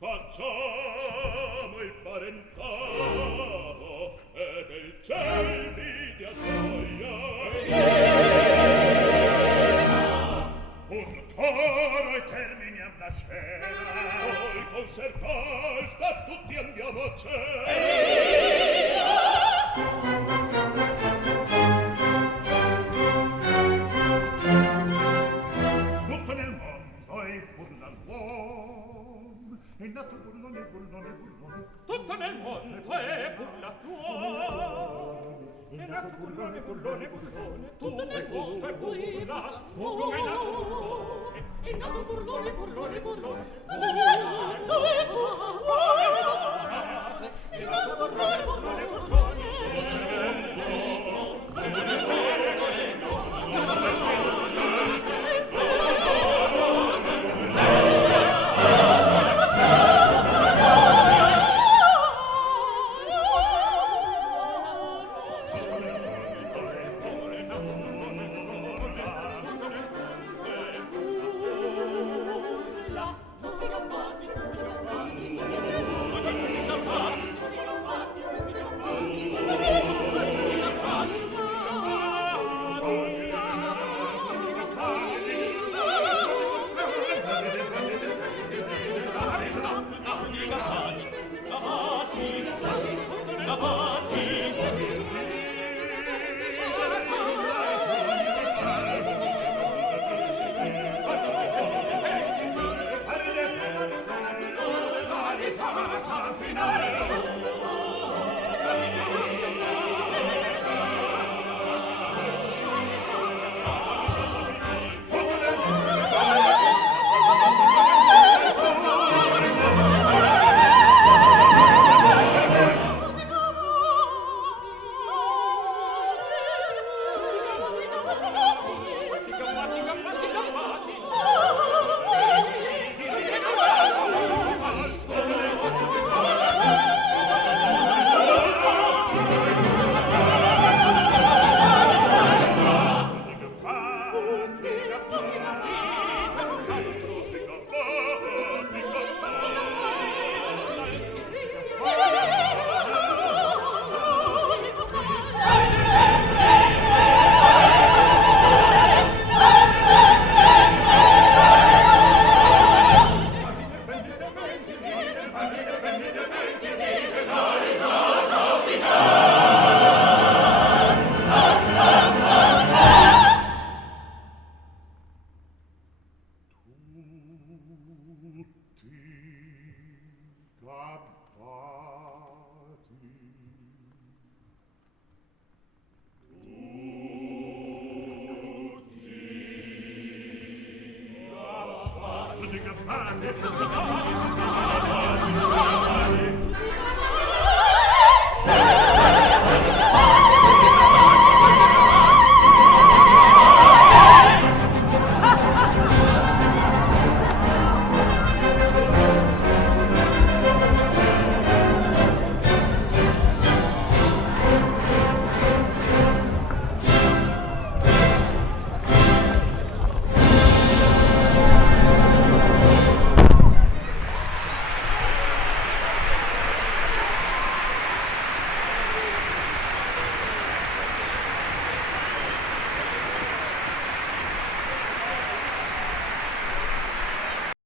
Facciamo il parentato e del ciel vidi gioia. Un toro e termini a nascere. Poi con Serpasta tutti andiamo a cena. Tutto nel mondo è burla l'uomo. È nato burlone, burlone, burlone. Tutto nel mondo è burla l'uomo. È nato burlone, burlone, burlone. Tutto nel mondo è burla l'uomo. È nato burlone. È nato burlone, burlone, burlone. Tutto nel mondo è burla. È nato burlone, burlone, burlone. Tutti